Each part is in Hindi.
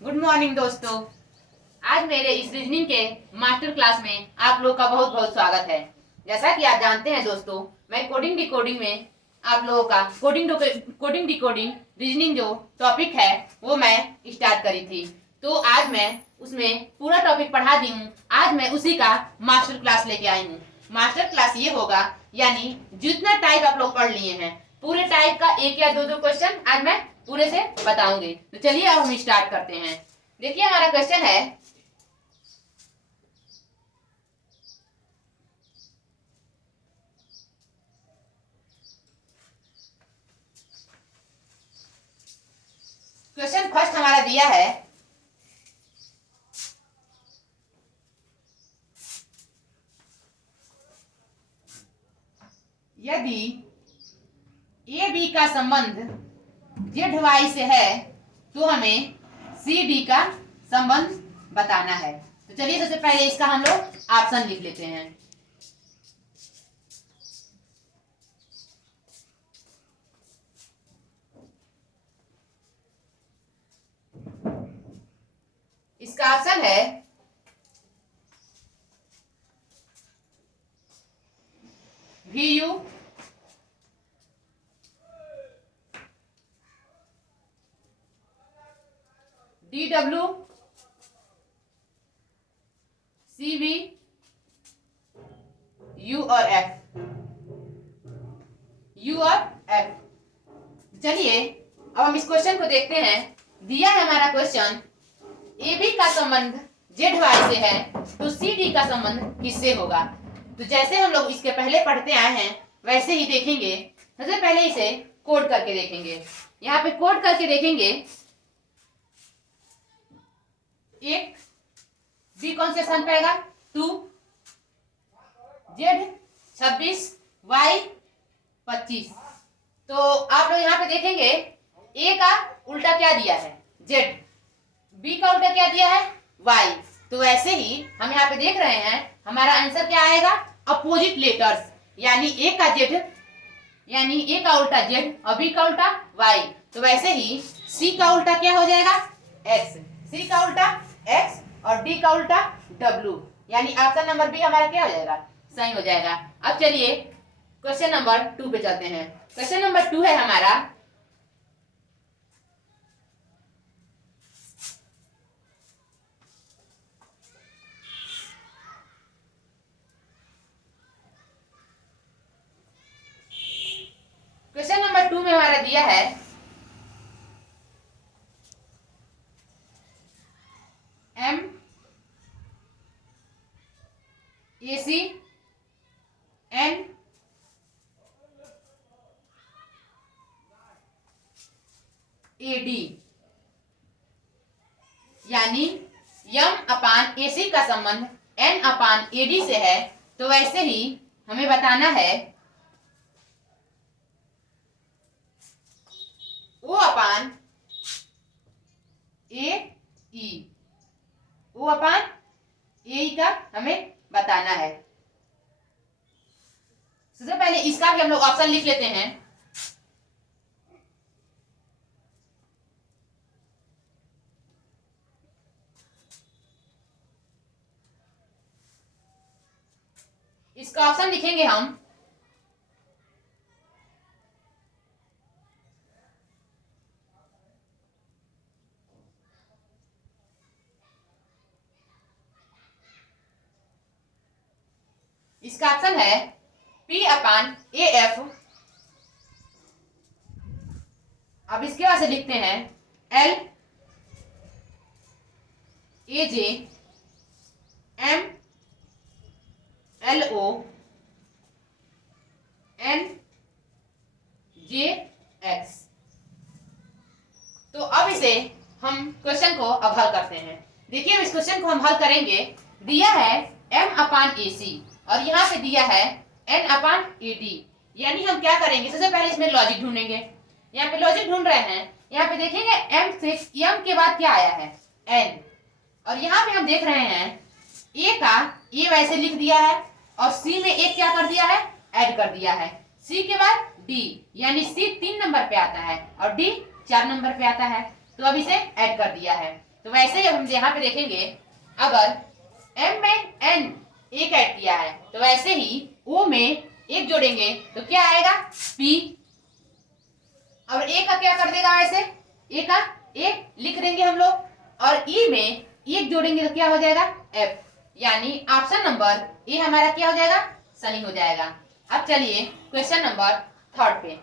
गुड मॉर्निंग दोस्तों। आज मेरे इस रीजनिंग के मास्टर क्लास में आप लोग का बहुत बहुत स्वागत है। जैसा कि आप जानते हैं दोस्तों, मैं कोडिंग डिकोडिंग में आप लोगों का कोडिंग डिकोडिंग रीजनिंग जो टॉपिक है वो मैं स्टार्ट करी थी। तो आज मैं उसमें पूरा टॉपिक पढ़ा दी हूँ। आज मैं उसी का मास्टर क्लास लेके आई हूँ। मास्टर क्लास ये होगा, यानी जितना टाइप आप लोग पढ़ लिए हैं पूरे टाइप का एक या दो क्वेश्चन आज मैं पूरे से बताऊंगी। तो चलिए अब हम स्टार्ट करते हैं। देखिए हमारा क्वेश्चन है, क्वेश्चन फर्स्ट हमारा दिया है, यदि ए बी का संबंध जेड वाई से है तो हमें सी डी का संबंध बताना है। तो चलिए सबसे पहले इसका हम लोग ऑप्शन लिख लेते हैं। इसका ऑप्शन है V U D W C V U और एफ, यू और एफ। चलिए अब हम इस क्वेश्चन को देखते हैं। दिया है हमारा क्वेश्चन, ए बी का संबंध जेड वाई से है तो सी डी का संबंध किससे होगा। तो जैसे हम लोग इसके पहले पढ़ते आए हैं वैसे ही देखेंगे। सबसे पहले इसे कोड करके देखेंगे। यहाँ पे कोड करके देखेंगे, एक बी कौन से स्थान पे आएगा 2, जेड 26, वाई 25। तो आप लोग यहाँ पे देखेंगे ए का उल्टा क्या दिया है जेड, बी का उल्टा क्या दिया है वाई। तो वैसे ही हम यहाँ पे देख रहे हैं हमारा आंसर क्या आएगा, अपोजिट लेटर्स, यानी ए का जेड, यानी ए का उल्टा जेड और बी का उल्टा वाई। तो वैसे ही सी का उल्टा क्या हो जाएगा एक्स, सी का उल्टा एक्स और डी का उल्टा डब्ल्यू, यानी ऑप्शन नंबर बी हमारा क्या हो जाएगा सही हो जाएगा। अब चलिए क्वेश्चन नंबर 2 पे चलते हैं। क्वेश्चन नंबर 2 है हमारा, क्वेश्चन नंबर 2 में हमारा दिया है, M A C N A D, यानी यम अपान ए सी का संबंध एन अपान ए डी से है। तो वैसे ही हमें बताना है ओ अपान ए ई, ओ अपान ए का हमें बताना है। सबसे पहले इसका भी हम लोग ऑप्शन लिख लेते हैं। इसका ऑप्शन लिखेंगे हम इसका ऑप्शन है P अपान ए एफ। अब इसके बाद से लिखते हैं L A J M L O N J X. तो अब इसे हम क्वेश्चन को अब हल करते हैं। देखिए इस क्वेश्चन को हम हल करेंगे। दिया है m अपान ए सी और यहाँ पे दिया है n अपान ए डी, यानी हम क्या करेंगे सबसे पहले इसमें लॉजिक ढूंढेंगे। यहाँ पे लॉजिक ढूंढ रहे हैं, यहाँ पे देखेंगे m से m के बाद क्या आया है n, और यहाँ पे हम देख रहे हैं a का a वैसे लिख दिया है और c में एक क्या कर दिया है ऐड कर दिया है। c के बाद d, यानी c 3 नंबर पे आता है और d 4 नंबर पे आता है। तो अब इसे ऐड कर दिया है। तो वैसे ही हम यहाँ पे देखेंगे, अगर M में N एक ऐड किया है तो वैसे ही O में एक जोड़ेंगे तो क्या आएगा P, और ए का क्या कर देगा, वैसे ए का एक लिख देंगे हम लोग, और ई में एक जोड़ेंगे तो क्या हो जाएगा F, यानी ऑप्शन नंबर ए हमारा क्या हो जाएगा, सही हो जाएगा। अब चलिए क्वेश्चन नंबर 3 पे।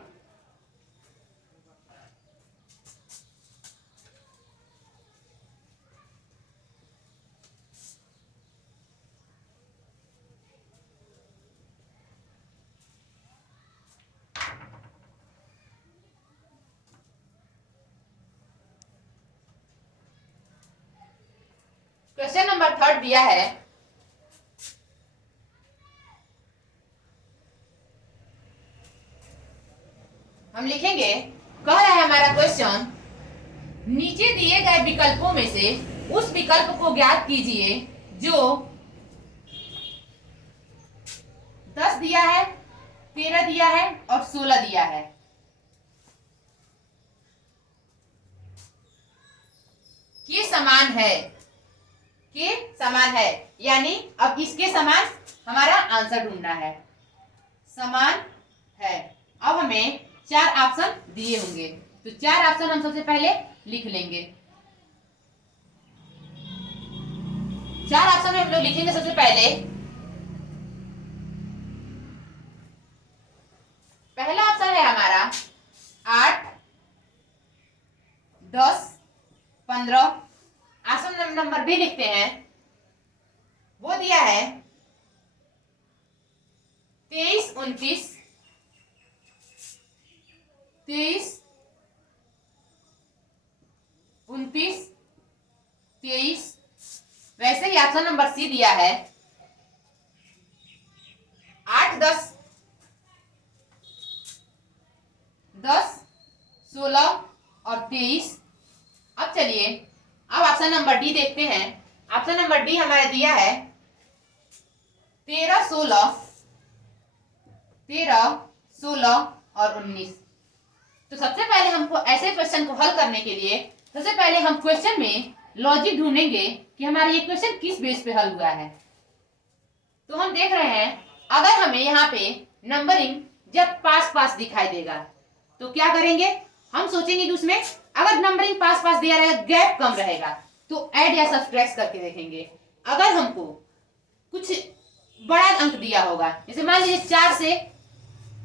क्वेश्चन नंबर 3 दिया है, हम लिखेंगे, कह रहा है हमारा क्वेश्चन, नीचे दिए गए विकल्पों में से उस विकल्प को ज्ञात कीजिए जो 10 दिया है, 13 दिया है और 16 दिया है। के समान है, के समान है, यानी अब इसके समान हमारा आंसर ढूंढना है। समान है, अब हमें 4 ऑप्शन दिए होंगे तो 4 ऑप्शन हम सबसे पहले लिख लेंगे। 4 ऑप्शन में हम लोग लिखेंगे सबसे पहले, पहला ऑप्शन है हमारा 8, 10, 15। ऑप्शन नंबर भी लिखते हैं, वो दिया है 23, 29, 23, 29, 23। वैसे ही ऑप्शन नंबर सी दिया है 8, 10, 10, 16 और 23। अब चलिए अब ऑप्शन नंबर डी देखते हैं। ऑप्शन नंबर डी हमारा दिया है 13, 16, 13, 16 और 19। तो सबसे पहले हमको ऐसे क्वेश्चन को हल करने के लिए सबसे पहले हम क्वेश्चन में लॉजिक ढूंढेंगे कि हमारा ये क्वेश्चन किस बेस पे हल हुआ है। तो हम देख रहे हैं, अगर हमें यहाँ पे नंबरिंग जब पास पास दिखाई देगा तो क्या करेंगे, हम सोचेंगे कि उसमें अगर नंबरिंग पास पास दिया रहेगा, गैप कम रहेगा तो ऐड या सब्ट्रैक्ट करके देखेंगे। अगर हमको कुछ बड़ा अंक दिया होगा, जैसे मान लीजिए 4 से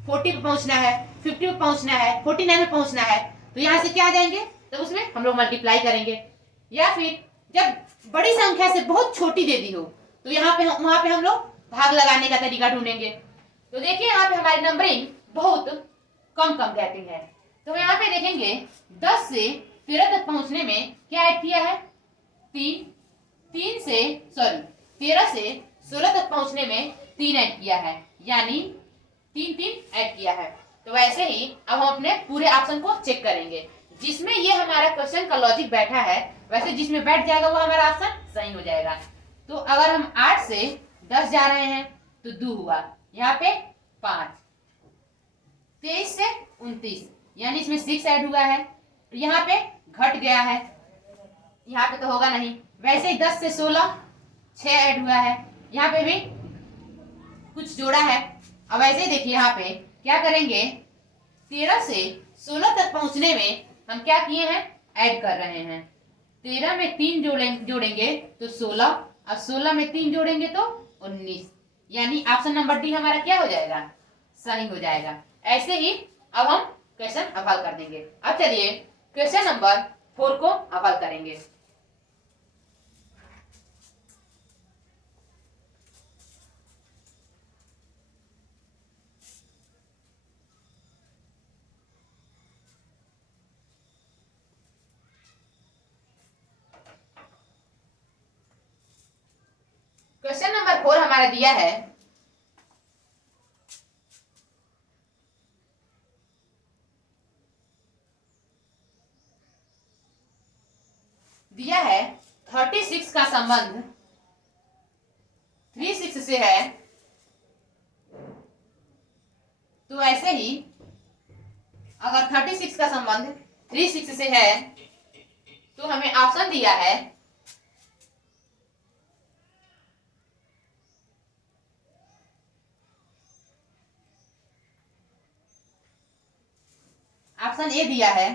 40 पे पहुंचना है, 50 पे पहुंचना है, 49 पे पहुंचना है, तो यहाँ से क्या आ जाएंगे, तो उसमें हम लोग मल्टीप्लाई करेंगे। या फिर जब बड़ी संख्या से बहुत छोटी दे दी हो तो यहाँ पे वहां पे हम लोग भाग लगाने का तरीका ढूंढेंगे। तो देखिए यहाँ पे हमारी नंबरिंग बहुत कम कम गैपिंग है, तो यहाँ पे देखेंगे 10 से 13 तक पहुंचने में क्या ऐड किया है, 3, 13 से 16 तक पहुंचने में 3 ऐड किया है, यानी 3 3 ऐड किया है। तो वैसे ही अब हम अपने पूरे ऑप्शन को चेक करेंगे, जिसमें ये हमारा क्वेश्चन का लॉजिक बैठा है वैसे जिसमें बैठ जाएगा वो हमारा ऑप्शन सही हो जाएगा। तो अगर हम 8 से 10 जा रहे हैं तो 2 हुआ, यहाँ पे 5, 23 से 29 यानी इसमें 6 ऐड हुआ है, यहाँ पे घट गया है, यहाँ पे तो होगा नहीं। वैसे ही 10 से 16 6 ऐड हुआ है, यहाँ पे भी कुछ जोड़ा है। अब ऐसे ही देखिए यहाँ पे क्या करेंगे, 13 से 16 तक पहुंचने में हम क्या किए हैं, ऐड कर रहे हैं। 13 में 3 जोड़ेंगे तो 16 और 16 में 3 जोड़ेंगे तो 19, यानी ऑप्शन नंबर डी हमारा क्या हो जाएगा, सही हो जाएगा। ऐसे ही अब हम क्वेश्चन हल कर देंगे। अब चलिए क्वेश्चन नंबर 4 को हल करेंगे। क्वेश्चन नंबर 4 हमारा दिया है, दिया है 36 का संबंध 36 से है। तो ऐसे ही अगर 36 का संबंध 36 से है तो हमें ऑप्शन दिया है ऑप्शन ए दिया है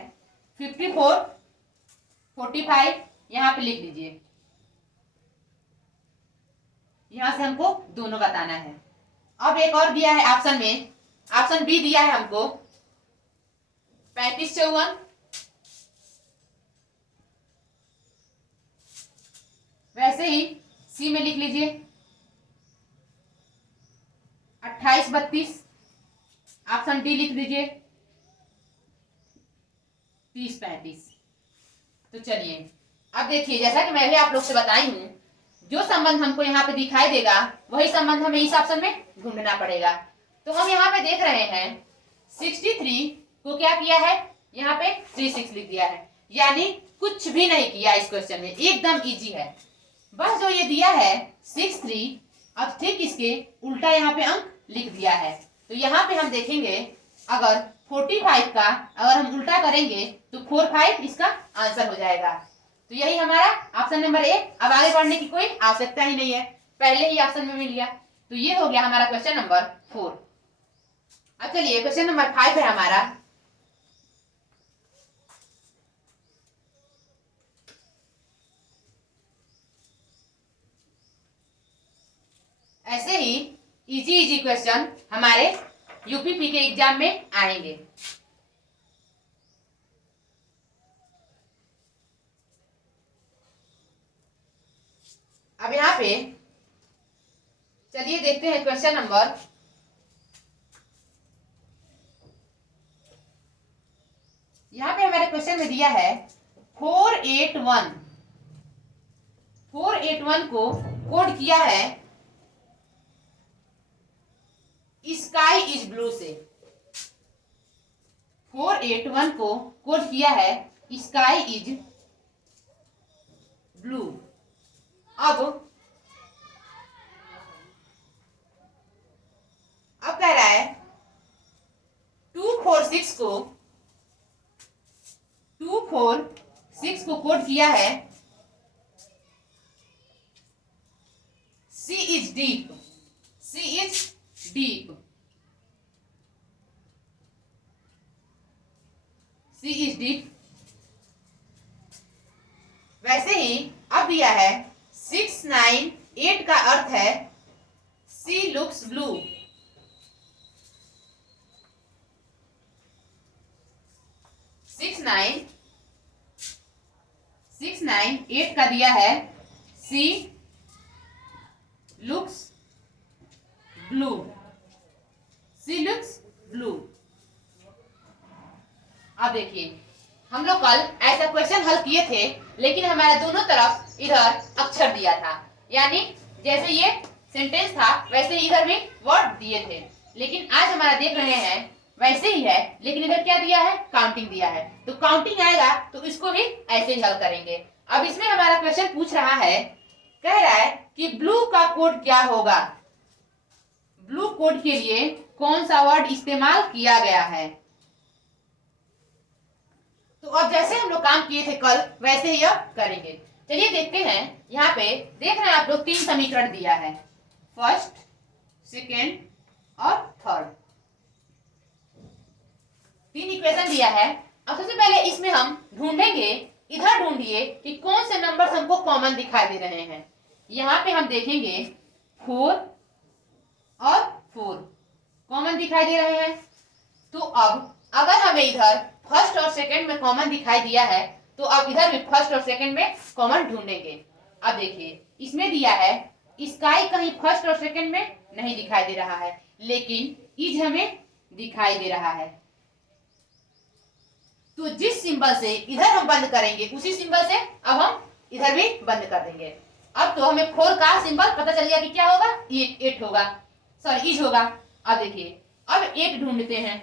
54, 45, यहाँ पे लिख लीजिए। यहां से हमको दोनों बताना है। अब एक और दिया है ऑप्शन में, ऑप्शन बी दिया है हमको 35, 54, वैसे ही सी में लिख लीजिए 28, 32, ऑप्शन डी लिख दीजिए 30, 35। तो चलिए अब देखिए, जैसा कि मैं भी आप लोग से बताई हूं, जो संबंध हमको यहाँ पे दिखाई देगा वही संबंध हमें इस ऑप्शन में ढूंढना पड़ेगा। तो हम यहाँ पे देख रहे हैं 63 को क्या किया है, यहाँ पे 36 लिख दिया है, यानी कुछ भी नहीं किया इस क्वेश्चन में, एकदम इजी है। बस जो ये दिया है 63, अब ठीक इसके उल्टा यहाँ पे अंक लिख दिया है। तो यहाँ पे हम देखेंगे अगर 45 का अगर हम उल्टा करेंगे तो 45 इसका आंसर हो जाएगा। तो यही हमारा ऑप्शन नंबर ए। अब आगे बढ़ने की कोई आवश्यकता ही नहीं है, पहले ही ऑप्शन में मिल गया। तो ये हो गया हमारा क्वेश्चन नंबर 4। अब चलिए क्वेश्चन नंबर 5 है हमारा। ऐसे ही इजी इजी क्वेश्चन हमारे यूपीपी के एग्जाम में आएंगे। अब यहाँ पे चलिए देखते हैं क्वेश्चन नंबर, यहाँ पे हमारे क्वेश्चन में दिया है 481। 481 को कोड किया है स्काई इज ब्लू से। 481 को कोड किया है स्काई इज ब्लू। अब कह रहा है 246 को कोड किया है sea is deep. Sea is deep. Sea is deep. वैसे ही अब दिया है 698 का अर्थ है सी लुक्स ब्लू। 698 का दिया है सी लुक्स ब्लू। सी लुक्स ब्लू। अब देखिए, हम लोग कल ऐसा क्वेश्चन हल किए थे, लेकिन हमारा दोनों तरफ इधर अक्षर दिया था, यानी जैसे ये सेंटेंस था वैसे इधर भी वर्ड दिए थे। लेकिन आज हमारा देख रहे हैं वैसे ही है, लेकिन इधर क्या दिया है, काउंटिंग दिया है। तो काउंटिंग आएगा तो इसको भी ऐसे ही हल करेंगे। अब इसमें हमारा क्वेश्चन पूछ रहा है, कह रहा है कि ब्लू का कोड क्या होगा। ब्लू कोड के लिए कौन सा वर्ड इस्तेमाल किया गया है। तो अब जैसे हम लोग काम किए थे कल वैसे ही अब करेंगे। चलिए देखते हैं। यहाँ पे देख रहे हैं आप लोग 3 समीकरण दिया है, फर्स्ट, सेकेंड और थर्ड। 3 इक्वेशन दिया है। अब सबसे पहले इसमें हम ढूंढेंगे, इधर ढूंढिए कि कौन से नंबर्स हमको कॉमन दिखाई दे रहे हैं। यहाँ पे हम देखेंगे 4 और 4 कॉमन दिखाई दे रहे हैं। तो अब अगर हमें इधर फर्स्ट और सेकंड में कॉमन दिखाई दिया है, तो अब इधर भी फर्स्ट और सेकंड में कॉमन ढूंढेंगे। अब देखिए, इसमें दिया है स्काई कहीं फर्स्ट और सेकंड में नहीं दिखाई दे रहा है, लेकिन इज हमें दिखाई दे रहा है। तो जिस सिंबल से इधर हम बंद करेंगे उसी सिंबल से अब हम इधर भी बंद कर देंगे। अब तो हमें 4 का सिंबल पता चल गया कि क्या होगा, 8 होगा, सॉरी इज होगा। अब देखिए, अब 8 ढूंढते हैं।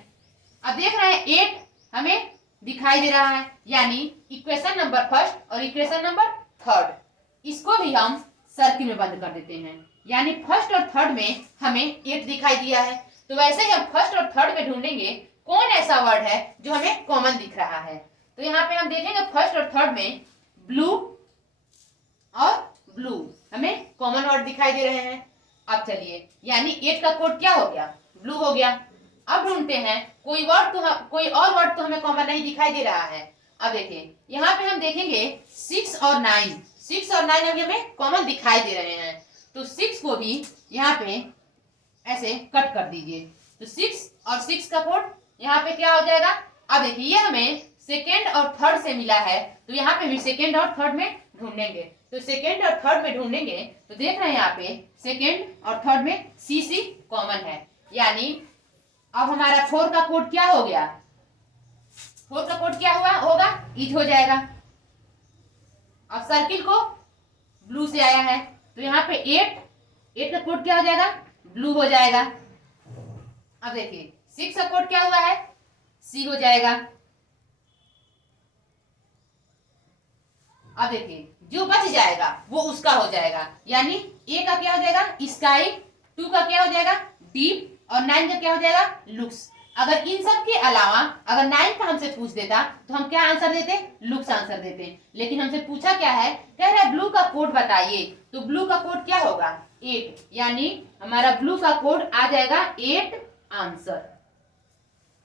अब देख रहे हैं 8 हमें दिखाई दे रहा है, यानी इक्वेशन नंबर फर्स्ट और इक्वेशन नंबर थर्ड, इसको भी हम सर्किल में बंद कर देते हैं। यानी फर्स्ट और थर्ड में हमें 8 दिखाई दिया है, तो वैसे ही हम फर्स्ट और थर्ड में ढूंढेंगे कौन ऐसा वर्ड है जो हमें कॉमन दिख रहा है। तो यहाँ पे हम देखेंगे फर्स्ट और थर्ड में ब्लू और ब्लू हमें कॉमन वर्ड दिखाई दे रहे हैं। अब चलिए, यानी 8 का कोड क्या हो गया, ब्लू हो गया। अब ढूंढते हैं कोई और वर्ड तो हमें कॉमन नहीं दिखाई दे रहा है। अब देखिए यहाँ पे हम देखेंगे 6 और 9 अभी हमें कॉमन दिखाई दे रहे हैं, तो 6 को भी यहाँ पे ऐसे कट कर दीजिए। तो 6 और 6 का कोड यहाँ पे क्या हो जाएगा। अब देखिए ये हमें सेकेंड और थर्ड से मिला है, तो यहाँ पे भी सेकेंड और थर्ड में ढूंढेंगे। तो सेकेंड और थर्ड में ढूंढेंगे तो देख रहे हैं यहाँ पे सेकेंड और थर्ड में सी कॉमन है, यानी अब हमारा 4 का कोड क्या हो गया, 4 का कोड क्या हुआ होगा, ईच हो जाएगा। अब सर्किल को ब्लू से आया है, तो यहाँ पे 8 का कोड क्या हो जाएगा, ब्लू हो जाएगा। अब देखिए 6 का कोड क्या हुआ है, सी हो जाएगा। अब देखिए जो बच जाएगा वो उसका हो जाएगा, यानी ए का क्या हो जाएगा, स्काई, 2 का क्या हो जाएगा, डीप, और 9 का क्या हो जाएगा, लुक्स। अगर इन सब के अलावा अगर 9 का हमसे पूछ देता तो हम क्या आंसर देते, लुक्स आंसर देते। लेकिन हमसे पूछा क्या है, कह रहा है ब्लू का कोड बताइए, तो ब्लू का कोड क्या होगा, 8, यानी हमारा ब्लू का कोड आ जाएगा 8 आंसर।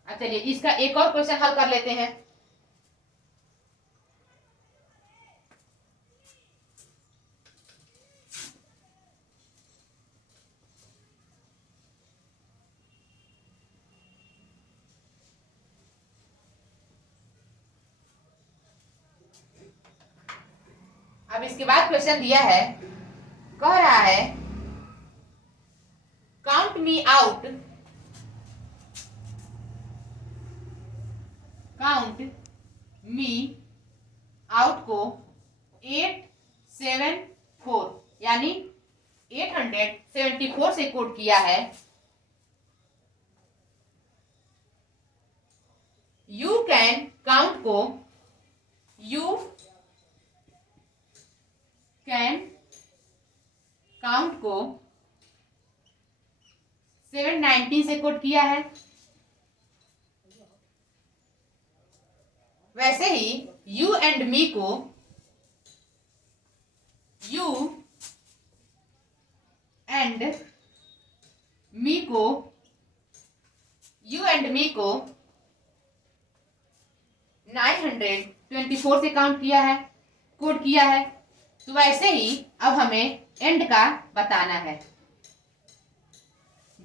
अब चलिए इसका एक और क्वेश्चन हल कर लेते हैं। अब इसके बाद क्वेश्चन दिया है, कह रहा है count me out, count me out को 874 यानी 874 से कोड किया है। यू कैन काउंट को यू कैन काउंट को 719 से कोड किया है। वैसे ही यू एंड मी को यू एंड मी को यू एंड मी को 924 से काउंट किया है, कोड किया है। तो वैसे ही अब हमें एंड का बताना है।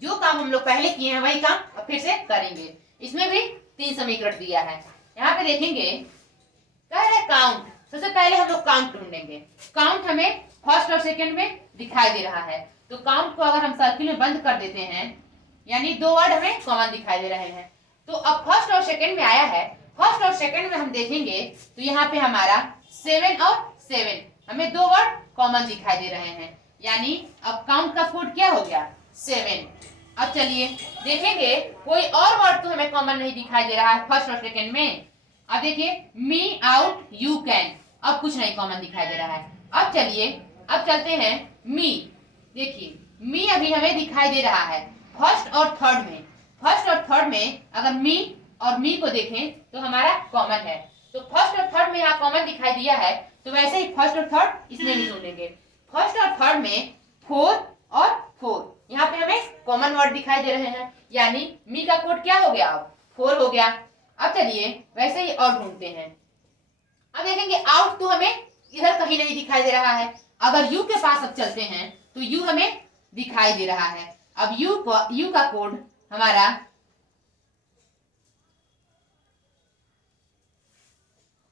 जो काम हम लोग पहले किए हैं वही काम अब फिर से करेंगे। इसमें भी 3 समीकरण दिया है। यहाँ पे देखेंगे कह रहे काउंट, सबसे पहले हम लोग काउंट ढूंढेंगे। काउंट हमें फर्स्ट और सेकंड में दिखाई दे रहा है, तो काउंट को अगर हम सर्किल में बंद कर देते हैं, यानी 2 वर्ड हमें कॉमन दिखाई दे रहे हैं। तो अब फर्स्ट और सेकंड में आया है, फर्स्ट और सेकंड में हम देखेंगे तो यहाँ पे हमारा 7 और 7 हमें 2 वर्ड कॉमन दिखाई दे रहे हैं, यानी अब काउंट का कोड क्या हो गया, 7। अब चलिए देखेंगे कोई और वर्ड तो हमें कॉमन नहीं दिखाई दे रहा है फर्स्ट और सेकंड में। अब देखिए मी आउट यू कैन, अब कुछ नहीं कॉमन दिखाई दे रहा है। अब चलिए अब चलते हैं मी, देखिए मी अभी हमें दिखाई दे रहा है फर्स्ट और थर्ड में। फर्स्ट और थर्ड में अगर मी और मी को देखें तो हमारा कॉमन है, तो फर्स्ट और थर्ड में यहाँ कॉमन दिखाई दिया है, तो वैसे ही फर्स्ट और थर्ड इसमें भी ढूंढेंगे। फर्स्ट और थर्ड में 4 और 4 यहाँ पे हमें कॉमन वर्ड दिखाई दे रहे हैं, यानी मी का कोड क्या हो गया, अब 4 हो गया। अब चलिए वैसे ही और ढूंढते हैं। अब देखेंगे आउट तो हमें इधर कहीं नहीं दिखाई दे रहा है। अगर यू के पास अब चलते हैं तो यू हमें दिखाई दे रहा है। अब यू का कोड हमारा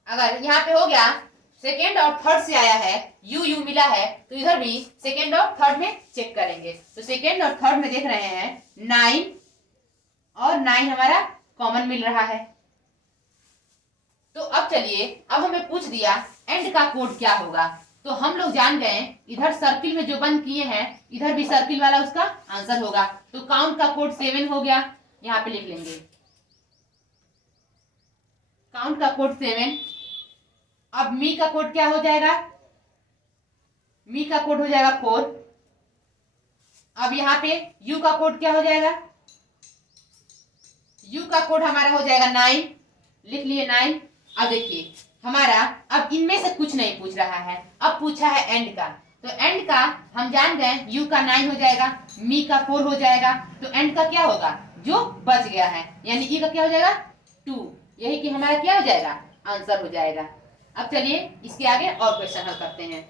अगर यहाँ पे हो गया सेकेंड और थर्ड से आया है, यू मिला है, तो इधर भी सेकेंड और थर्ड में चेक करेंगे। तो सेकेंड और थर्ड में देख रहे हैं 9 और 9 हमारा कॉमन मिल रहा है। तो अब चलिए अब हमें पूछ दिया एंड का कोड क्या होगा, तो हम लोग जान गए इधर सर्किल में जो बंद किए हैं इधर भी सर्किल वाला उसका आंसर होगा। तो काउंट का कोड 7 हो गया, यहाँ पे लिख लेंगे काउंट का कोड 7। अब मी का कोड क्या हो जाएगा, मी का कोड हो जाएगा 4। अब यहाँ पे यू का कोड क्या हो जाएगा, यू का कोड हमारा हो जाएगा 9, लिख लिए 9। अब देखिए हमारा अब इनमें से कुछ नहीं पूछ रहा है, अब पूछा है एंड का। तो एंड का हम जान गए, यू का 9 हो जाएगा, मी का 4 हो जाएगा, तो एंड का क्या होगा जो बच गया है, यानी ई का क्या हो जाएगा 2। यही कि हमारा क्या हो जाएगा आंसर हो जाएगा। अब चलिए इसके आगे और क्वेश्चन हल करते हैं।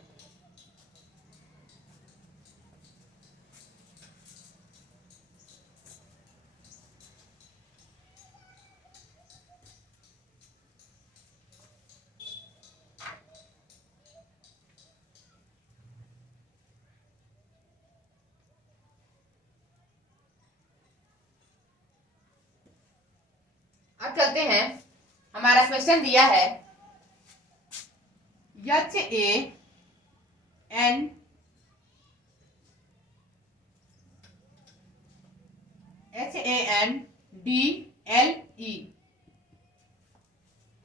अब चलते हैं, हमारा क्वेश्चन दिया है HANDLE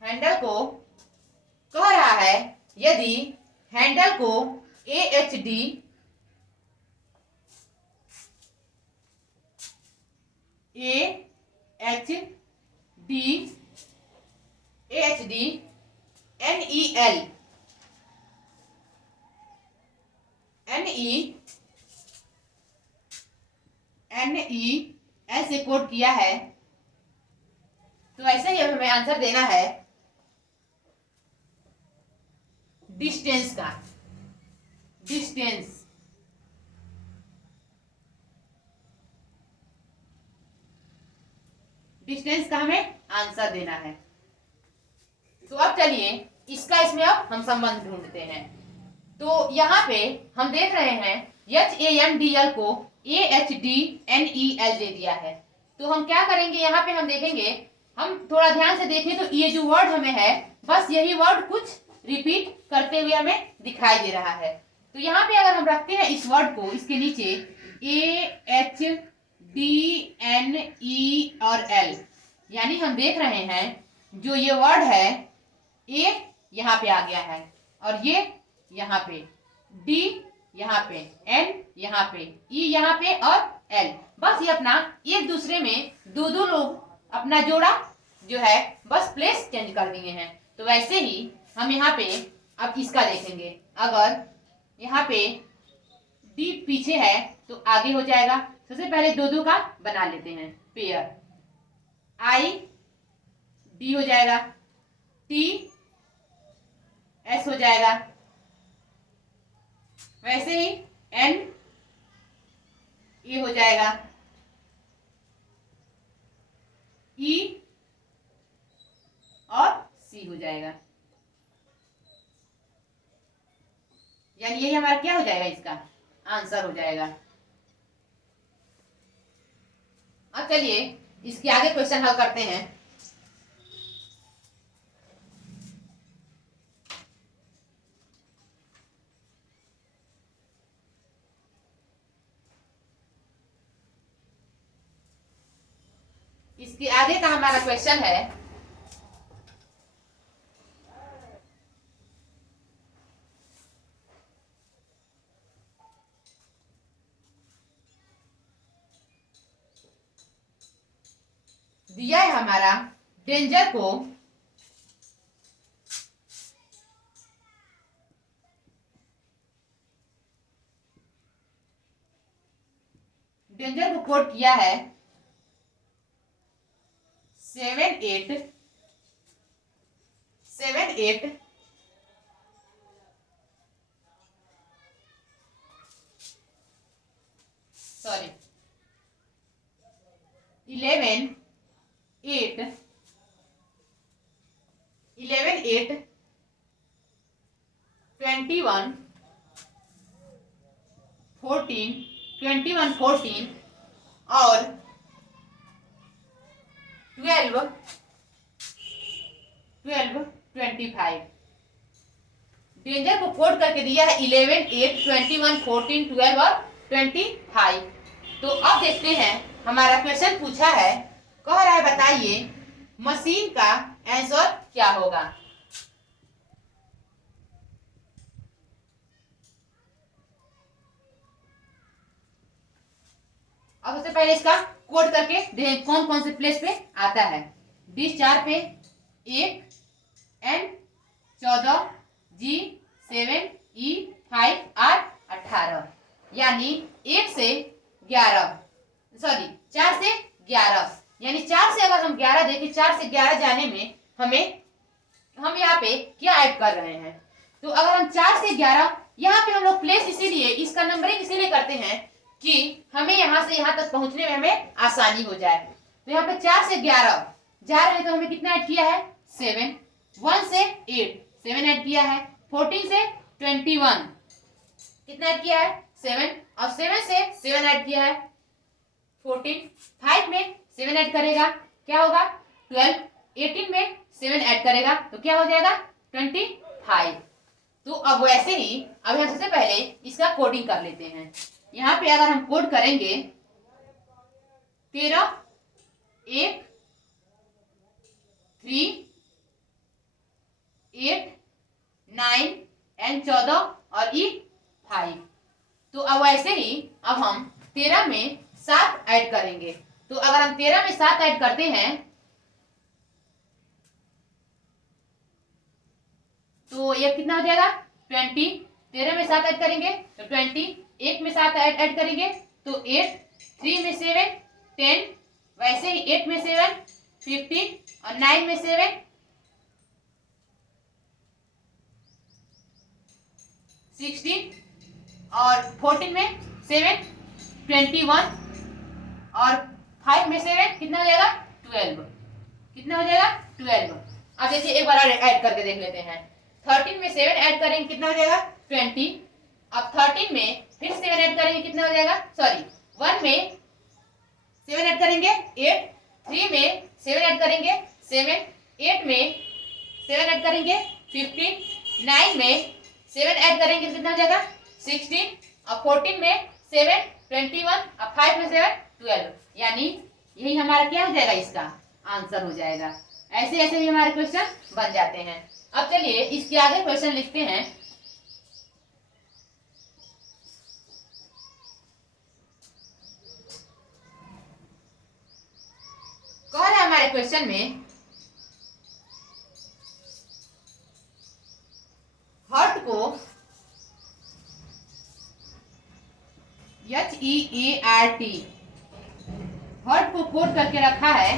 हैंडल को कह रहा है यदि हैंडल को AHD NEL से कोड किया है, तो ऐसे ही हमें आंसर देना है डिस्टेंस का। डिस्टेंस का हमें आंसर देना है। तो अब चलिए इसका इसमें अब हम संबंध ढूंढते हैं। तो यहाँ पे हम देख रहे हैं HANDL को AHDNEL दे दिया है। तो हम क्या करेंगे, यहाँ पे हम देखेंगे, हम थोड़ा ध्यान से देखें तो ये जो वर्ड हमें है बस यही वर्ड कुछ रिपीट करते हुए हमें दिखाई दे रहा है। तो यहाँ पे अगर हम रखते हैं इस वर्ड को, इसके नीचे AHDNE और L, यानी हम देख रहे हैं जो ये वर्ड है ए यहाँ पे आ गया है और ये यहाँ पे, डी यहाँ पे, एन यहाँ पे, ई यहाँ पे और एल, बस ये अपना एक दूसरे में दो लोग अपना जोड़ा जो है बस प्लेस चेंज कर दिए हैं। तो वैसे ही हम यहाँ पे अब इसका देखेंगे, अगर यहाँ पे डी पीछे है तो आगे हो जाएगा। सबसे पहले दो का बना लेते हैं पेयर, आई डी हो जाएगा, टी एस हो जाएगा, वैसे ही एन ए हो जाएगा, ई और सी हो जाएगा। यानी यही हमारा क्या हो जाएगा, इसका आंसर हो जाएगा। अब चलिए इसके आगे क्वेश्चन हल करते हैं। इसके आगे का हमारा क्वेश्चन है दिया है हमारा डेंजर को कोड किया है 78 सॉरी 11 8 21 14 और 12 25। डेंजर को कोड करके दिया है 11 8 21 14 12 और 25। तो अब देखते हैं, हमारा क्वेश्चन पूछा है, कह रहा है बताइए मशीन का आंसर क्या होगा। अब सबसे पहले इसका कोड करके देखें कौन कौन से प्लेस पे आता है। 20 4 पे 1 एन 14, G 7, E 5, R 18, यानी 1 से 11, सॉरी 4 से 11, यानी 4 से अगर हम 11 देखें, 4 से 11 जाने में हम यहाँ पे क्या ऐड कर रहे हैं। तो अगर हम 4 से 11 यहाँ पे हम लोग प्लेस इसीलिए, इसका नंबरिंग इसीलिए करते हैं कि हमें यहाँ से यहाँ तक पहुंचने में हमें आसानी हो जाए। तो यहाँ पे 4 से 11 जा रहे हैं, तो हमने कितना ऐड किया है 7, 1 से 8 7 ऐड किया है, 14 से 21 कितना ऐड किया है 7, और 7 से 7 ऐड किया है 14, 5 में 7 ऐड करेगा क्या होगा 12, 18 में 7 ऐड करेगा तो क्या हो जाएगा 25। तो अब वैसे ही अब हम सबसे पहले इसका कोडिंग कर लेते हैं। यहाँ पे अगर हम कोड करेंगे 13, 1, 3, 8, 9 एंड 14 और E 5। तो अब वैसे ही अब हम 13 में 7 ऐड करेंगे। तो अगर हम 13 में 7 ऐड करते हैं तो ये कितना हो जाएगा 20, 13 में 7 ऐड करेंगे तो 20, 1 में 7 ऐड करेंगे तो 8, 3 में 7 10, वैसे ही 8 में 7 15 और 9 में 7 16 और 14 में 7 21 और 5 में 7 कितना हो जाएगा 12, कितना हो जाएगा 12। अब देखिए एक बार ऐड करके देख लेते हैं। 13 में 7 ऐड करेंगे कितना हो जाएगा 20, अब 13 में फिर 7 ऐड करेंगे कितना हो जाएगा, सॉरी 1 में 7 ऐड करेंगे 8, 3 में 7 ऐड करेंगे 7, 8 में 7 ऐड करेंगे 15, 9 में 7 ऐड करेंगे कितना हो जाएगा 16 और 14 में 7 21 और 5 में 7 12, यानी यही हमारा क्या हो जाएगा, इसका आंसर हो जाएगा। ऐसे ऐसे भी हमारे क्वेश्चन बन जाते हैं। अब चलिए इसके आगे क्वेश्चन लिखते हैं। कह रहा है हमारे क्वेश्चन में हर्ट को HEART हर्ट को कोड करके रखा है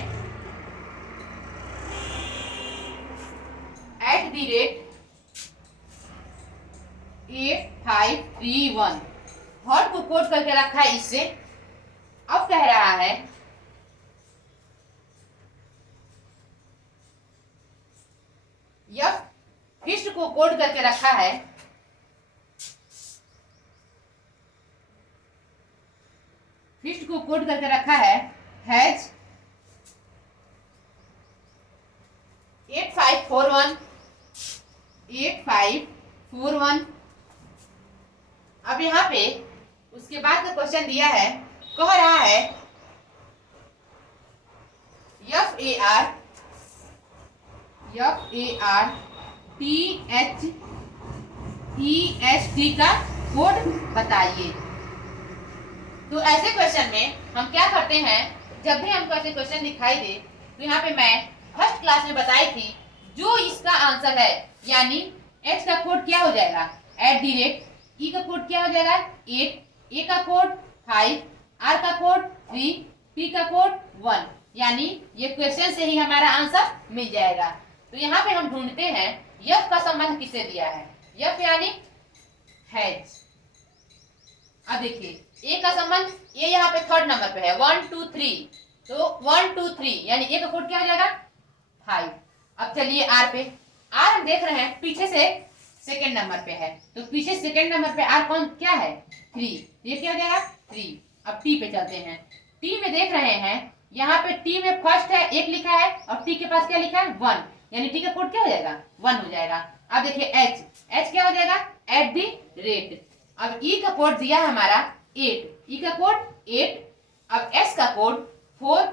@8531, हर्ट को कोड करके रखा है इससे। अब कह रहा है यह फिस्ट को कोड करके रखा है फिस्ट को कोड करके रखा है हैज 8541 8541। अब यहाँ पे उसके बाद का क्वेश्चन दिया है, कह रहा है FARTHEST का कोड बताइए। तो ऐसे क्वेश्चन में हम क्या करते हैं, जब भी हमको ऐसे क्वेश्चन दिखाई दे तो यहाँ पे मैं फर्स्ट क्लास में बताई थी जो इसका आंसर है, यानी H का कोड क्या हो जाएगा @, E का कोड क्या हो जाएगा 8, A का कोड 5, R का कोड 3, P का कोड 1, यानी ये क्वेश्चन से ही हमारा आंसर मिल जाएगा। तो यहाँ पे हम ढूंढते हैं यफ का संबंध किसे दिया है, यफ यानी हैज। अब देखिए ए का संबंध, ए यहाँ पे थर्ड नंबर पे है 1 2 3, तो 1 2 3 यानी ए का कोड क्या हो जाएगा 5। अब चलिए आर पे, आर हम देख रहे हैं पीछे से सेकंड नंबर पे है, तो पीछे सेकंड नंबर पे आर कौन क्या है 3, ये क्या हो जाएगा 3। अब टी पे चलते हैं, टी में देख रहे हैं यहाँ पे टी में फर्स्ट है 1 लिखा है और टी के पास क्या लिखा है 1, यानी टी का कोड क्या हो जाएगा 1 हो जाएगा। अब देखिए एच, एच क्या हो जाएगा @। अब ई का कोड दिया है हमारा 8, ई का कोड 8। अब एस का कोड 4,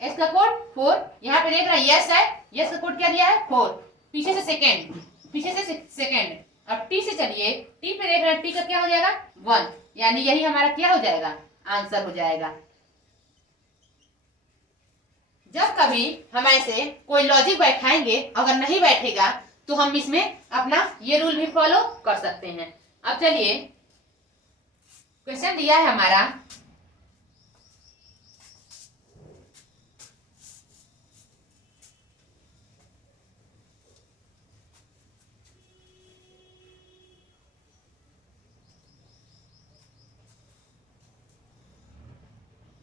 एस का कोड 4, यहाँ पे देख रहा है यस है, यस का कोड क्या दिया है 4, पीछे से सेकंड, पीछे से सेकंड। अब टी से चलिए, टी पे देख रहे हैं टी का क्या हो जाएगा 1, यानी यही हमारा क्या हो जाएगा आंसर हो जाएगा। जब कभी हम ऐसे कोई लॉजिक बैठाएंगे, अगर नहीं बैठेगा तो हम इसमें अपना ये रूल भी फॉलो कर सकते हैं। अब चलिए क्वेश्चन दिया है हमारा,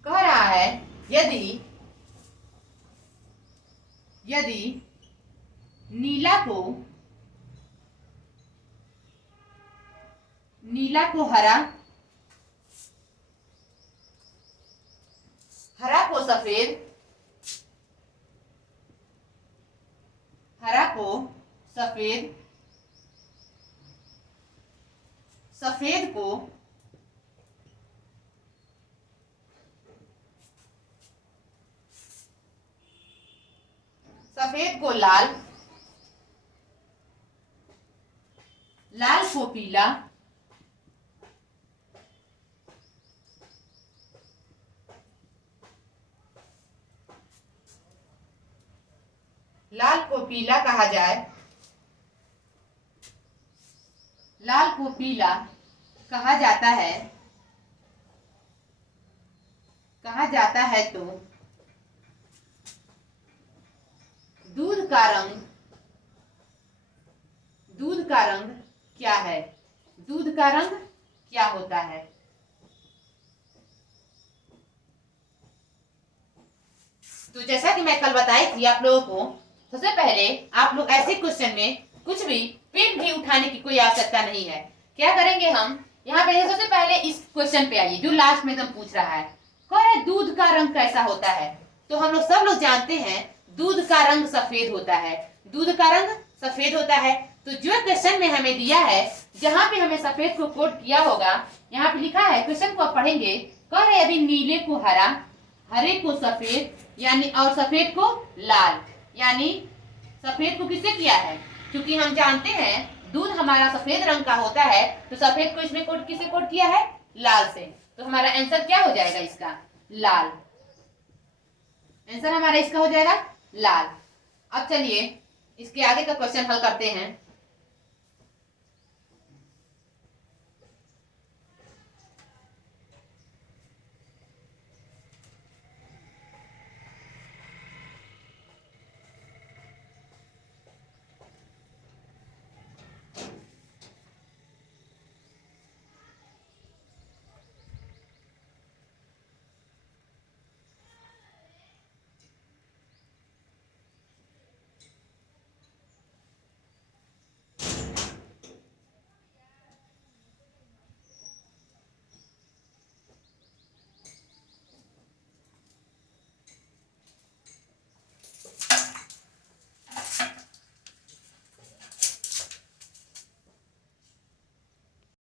कह रहा है यदि यदि नीला को हरा, हरा को सफेद, हरा को सफेद, सफेद को लाल, लाल को पीला, लाल को पीला कहा जाए, लाल को पीला कहा जाता है तो दूध का रंग क्या है? दूध का रंग क्या होता है? तो जैसा कि मैं कल बताई थी आप लोगों को, सबसे पहले आप लोग ऐसे क्वेश्चन में कुछ भी पेन भी उठाने की कोई आवश्यकता नहीं है। क्या करेंगे हम यहाँ पे, सबसे पहले इस क्वेश्चन पे आइए जो लास्ट में एकदम पूछ रहा है, कह रहा है दूध का रंग कैसा होता है। तो हम लोग सब लोग जानते हैं दूध का रंग सफेद होता है, दूध का रंग सफेद होता है। तो जो क्वेश्चन में हमें दिया है, जहाँ पे हमें सफेद को कोट किया होगा, यहाँ पे लिखा है, क्वेश्चन को आप पढ़ेंगे, कह रहे यदि नीले को हरा, हरे को सफेद, यानी और सफेद को लाल, यानी सफेद को किससे किया है? क्योंकि हम जानते हैं दूध हमारा सफेद रंग का होता है, तो सफेद को इसमें कोट किससे कोट किया है? लाल से। तो हमारा आंसर क्या हो जाएगा इसका? लाल। आंसर हमारा इसका हो जाएगा लाल। अब चलिए इसके आगे का क्वेश्चन हल करते हैं।